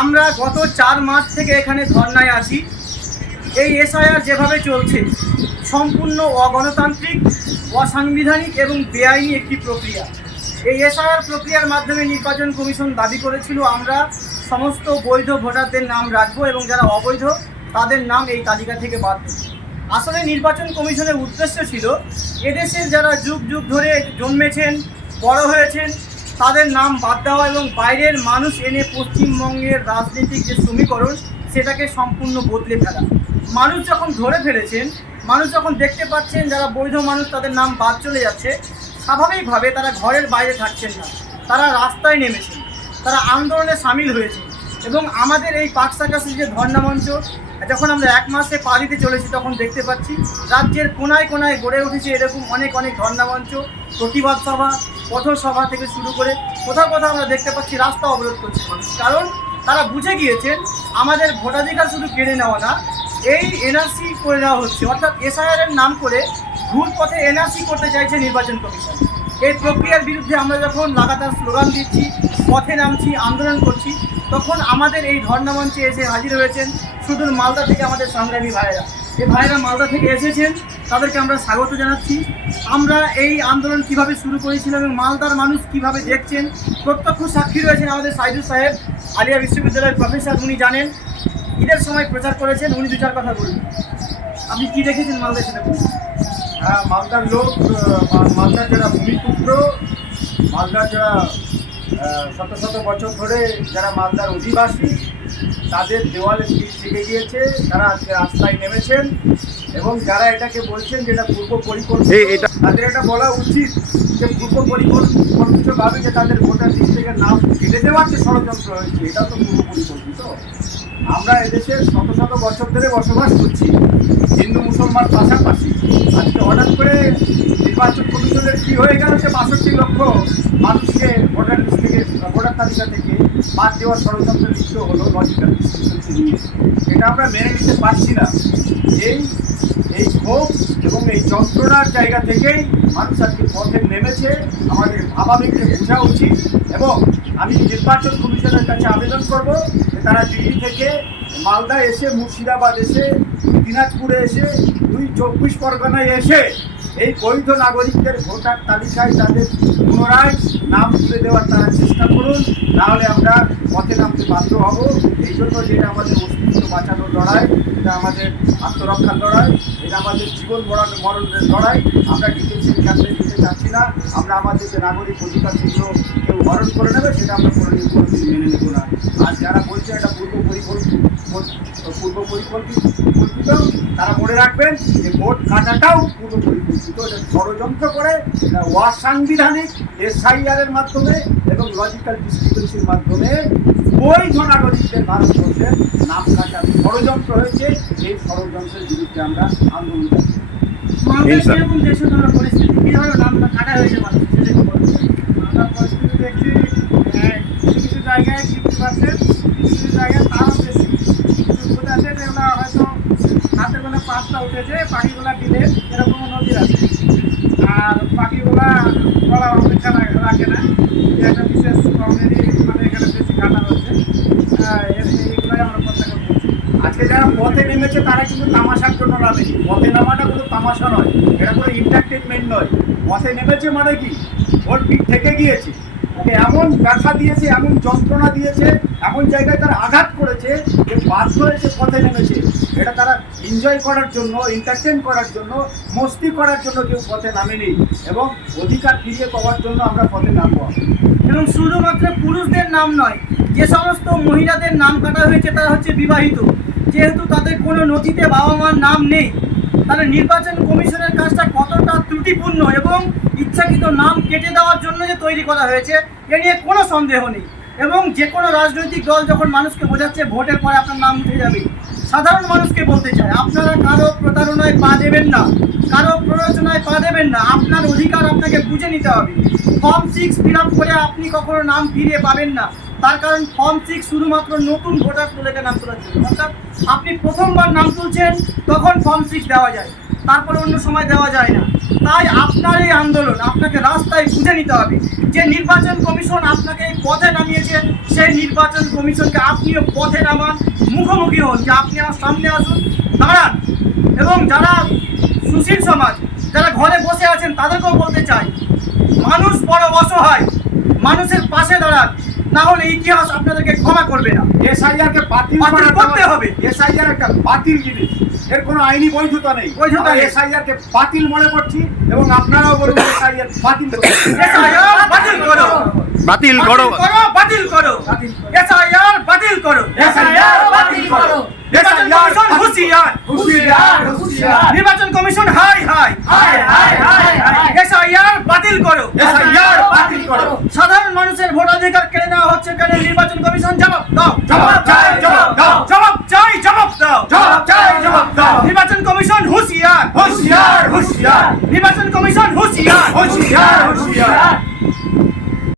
আমরা গত 4 মাস থেকে এখানে ধর্নায় আছি। এই এসআইআর যেভাবে চলছে সম্পূর্ণ অগণতান্ত্রিক, অসাংবিধানিক এবং বেআইনি একটি প্রক্রিয়া। এই এসআইআর প্রক্রিয়ার মাধ্যমে নির্বাচন কমিশন দাবি করেছিল আমরা সমস্ত বৈধ ভোটারদের নাম রাখবো এবং যারা অবৈধ তাদের নাম এই তালিকা থেকে বাদ দেব। আসলে নির্বাচন কমিশনের উদ্দেশ্য ছিল এদেশের যারা যুগ যুগ ধরে জন্মেছেন, বড় হয়েছেন তাদের নাম বাদ দেওয়া এবং বাইরের মানুষ এনে পশ্চিমবঙ্গের রাজনৈতিক যে সমীকরণ সেটাকে সম্পূর্ণ বদলে ফেলা। মানুষ যখন ধরে ফেলেছেন, মানুষ যখন দেখতে পাচ্ছেন যারা বৈধ মানুষ তাদের নাম বাদ চলে যাচ্ছে, স্বাভাবিকভাবে তারা ঘরের বাইরে থাকছেন না, তারা রাস্তায় নেমেছেন, তারা আন্দোলনে সামিল হয়েছেন। এবং আমাদের এই পাকসাকাশি যে ধর্ণা মঞ্চ যখন আমরা 1 মাসে পা দিতে চলেছি তখন দেখতে পাচ্ছি রাজ্যের কোনায় কোনায় গড়ে উঠেছে এরকম অনেক ধর্ণা মঞ্চ, প্রতিবাদ সভা, পথসভা থেকে শুরু করে কোথাও কোথাও আমরা দেখতে পাচ্ছি রাস্তা অবরোধ করছে মানুষ। কারণ তারা বুঝে গিয়েছেন আমাদের ভোটাধিকার শুধু কেড়ে নেওয়া না, এই এনআরসি করে নেওয়া হচ্ছে, অর্থাৎ এসআইআর নাম করে ভুল পথে এনআরসি করতে চাইছে নির্বাচন কমিশন। এই প্রক্রিয়ার বিরুদ্ধে আমরা যখন লাগাতার স্লোগান দিচ্ছি, পথে নামছি, আন্দোলন করছি, তখন আমাদের এই ধর্ণা মঞ্চে এসে হাজির হয়েছেন সুদূর মালদা থেকে আমাদের সংগ্রামী ভাইয়েরা। এই ভাইয়েরা মালদা থেকে এসেছেন, তাদেরকে আমরা স্বাগত জানাচ্ছি। আমরা এই আন্দোলন কিভাবে শুরু করেছিলাম এবং মালদার মানুষ কিভাবে দেখছেন প্রত্যক্ষ সাক্ষী রয়েছেন আমাদের সাইদুর সাহেব, আলিয়া বিশ্ববিদ্যালয়ের প্রফেসর, উনি জানেন, ঈদের সময় প্রচার করেছেন, উনি 2-4 কথা বলুন। আপনি কি দেখেছেন মালদা সেটা বলুন। হ্যাঁ, মালদার লোক, মালদার যারা ভূমিপুত্র, মালদার যারা শত শত বছর ধরে যারা মালদার অধিবাসী, তাদের দেওয়ালে ভিড় জেগে গিয়েছে, তারা আজকে রাস্তায় নেমেছেন এবং যারা এটাকে বলছেন যেটা পূর্ব পরিকল্পিত, তাদের এটা বলা উচিত যে পূর্ব পরিকল্পিতভাবে যে তাদের ভোটার লিস্ট থেকে নাম কেটে দেওয়ার যে ষড়যন্ত্র হয়েছে এটা তো পূর্ব পরিকল্পিত। আমরা এদেশের শত শত বছর ধরে বসবাস করছি, হিন্দু মুসলমান পাশাপাশি। আজকে হঠাৎ করে নির্বাচন কমিশনের কী হয়ে গেল যে 62 লক্ষ মানুষকে ভোটার লিস্ট থেকে, ভোটার তালিকা থেকে বাদ দেওয়ার ষড়যন্ত্র লিপ্ত হলো লজিক্যাল ডিসক্রিপেন্সি নিয়ে। এটা আমরা মেনে নিতে পারছি না। এই ক্ষোভ এবং এই যন্ত্রণার জায়গা থেকেই মানুষ আজকে পথে নেমেছে। আমাদের ভাবাবেগকে বোঝা উচিত এবং আমি নির্বাচন কমিশনের কাছে আবেদন করব যে তারা দিল্লি থেকে মালদা এসে, মুর্শিদাবাদ এসে, দিনাজপুরে এসে, 24 পরগনায় এসে এই বৈধ নাগরিকদের ভোটার তালিকায় তাদের পুনরায় নাম তুলে দেওয়ার তারা চেষ্টা করুন, নাহলে আমরা পথে নামতে বাধ্য হব। এই জন্য যেটা আমাদের অস্তিত্ব বাঁচানোর লড়াই, এটা আমাদের আত্মরক্ষার লড়াই, এটা আমাদের জীবন মরণের লড়াই। আমরা ডিটেনশন ক্যাম্পে দিতে চাচ্ছি না। আমরা আমাদের যে নাগরিক অধিকার সেগুলো কেউ হরণ করে নেবে সেটা আমরা কোনোদিন মেনে নেব না। আর যারা বলছে এটা পূর্ব পরিকল্পিত, তারা মনে রাখবেন যে ভোট কাটাটাও পূর্ব পরিকল্পিত, ষড়যন্ত্র করে অসাংবিধানিক এসআইআরের মাধ্যমে এবং লজিক্যাল ডিসক্রিপেন্সির মাধ্যমে বৈধ নাগরিকদের ভারতবর্ষের নাম কাটার ষড়যন্ত্র হয়েছে। এই ষড়যন্ত্রের বিরুদ্ধে আমরা আন্দোলন করছি। পরিস্থিতি কীভাবে নাম কাটা হয়েছে মানুষ, আমরা পরিস্থিতি দেখছি কিছু কিছু জায়গায় 50%, কিছু জায়গায় তারও বেশি। কিছু বোঝাচ্ছে যেগুলো হয়তো হাতে গোনা 5টা উঠেছে, বাকিগুলা দিলে এরকমও নজির আছে। আর বাকিগুলা বলা অপেক্ষা রাখে না, একটা বিশেষ কমেডি মানে এখানে বেশি কাটা হচ্ছে। এইগুলাই আমরা প্রত্যেকে বলছি। আজকে যারা পথে নেমেছে তারা কিন্তু তামাশার জন্য নামেনি। পথে নামাটা কোনো তামাশা নয়, এটা কোনো এন্টারটেনমেন্ট নয়। পথে নেমেছে মানে কি, ওর পিঠ থেকে গিয়েছে, ওকে এমন ব্যথা দিয়েছে, এমন যন্ত্রণা দিয়েছে, এমন জায়গায় তারা আঘাত করেছে যে বাধ্য হয়েছে পথে নেমেছে। এটা তারা এনজয় করার জন্য, এন্টারটেন করার জন্য, মস্তি করার জন্য কেউ পথে নামেনি এবং অধিকার ফিরিয়ে পাওয়ার জন্য আমরা পথে নামব। এবং শুধুমাত্র পুরুষদের নাম নয়, যে সমস্ত মহিলাদের নাম কাটা হয়েছে তারা হচ্ছে বিবাহিত, যেহেতু তাদের কোনো নথিতে বাবা মার নাম নেই। তাহলে নির্বাচন কমিশনের কাজটা কতটা ত্রুটিপূর্ণ এবং ইচ্ছাকৃত নাম কেটে দেওয়ার জন্য যে তৈরি করা হয়েছে এ নিয়ে কোনো সন্দেহ নেই। এবং যে কোনো রাজনৈতিক দল যখন মানুষকে বোঝাচ্ছে ভোটের পরে আপনার নাম উঠে যাবে, সাধারণ মানুষকে বলতে চায় আপনারা কারো প্রতারণায় পা দেবেন না, কারো প্ররোচনায় পা দেবেন না। আপনার অধিকার আপনাকে বুঝে নিতে হবে। ফর্ম 6 ফিল আপ করে আপনি কখনো নাম ফিরিয়ে পাবেন না। তার কারণ ফর্ম 6 শুধুমাত্র নতুন ভোটার তালিকা নাম তোলার জন্য। অর্থাৎ আপনি প্রথমবার নাম তুলছেন তখন ফর্ম 6 দেওয়া যায়, তারপরে অন্য সময় দেওয়া যায় না। তাই আপনার এই আন্দোলন আপনাকে রাস্তায় বুঝে নিতে হবে যে নির্বাচন কমিশন আপনাকে এই পথে নামিয়েছে, সেই নির্বাচন কমিশনকে আপনিও পথে নামান, মুখোমুখি হন, যে আপনি আমার সামনে আসুন, দাঁড়ান। এবং যারা সুশীল সমাজ, যারা ঘরে বসে আছেন, তাদেরকেও বলতে চাই, মানুষ বড় অসহায়, মানুষের পাশে দাঁড়ান, না হলে ইতিহাস আপনাদেরকে ক্ষমা করবে না। এসআইআর কে বাতিল করতে হবে। এসআইআর একটা বাতিল জিনিস, এর কোনো আইনি বৈধতা নেই। বৈধতা নেই। এসআইআর কে বাতিল মনে করছি এবং আপনারাও বলুন এসআইআর বাতিল করুন। এসআইআর বাতিল করো, বাতিল করো, বাতিল করো, এসআইআর বাতিল করো, এসআইআর বাতিল করো। নির্বাচন কমিশন হুঁশিয়ার, হুঁশিয়ার হুঁশিয়ার। নির্বাচন কমিশন হাই হাই, হায় হায় হায় হায়। এসআইআর বাতিল করো, এসআইআর বাতিল করো। সাধারণ মানুষের ভোটাধিকার কেড়ে নেওয়া হচ্ছে কেন? নির্বাচন কমিশন জবাব দাও, জবাব চাই, জবাব দাও। জবাব চাই, জবাব দাও, জবাব চাই, জবাব দাও। নির্বাচন কমিশন হুঁশিয়ার, হুঁশিয়ার হুঁশিয়ার নির্বাচন কমিশন হুঁশিয়ার, হুঁশিয়ার হুঁশিয়ার।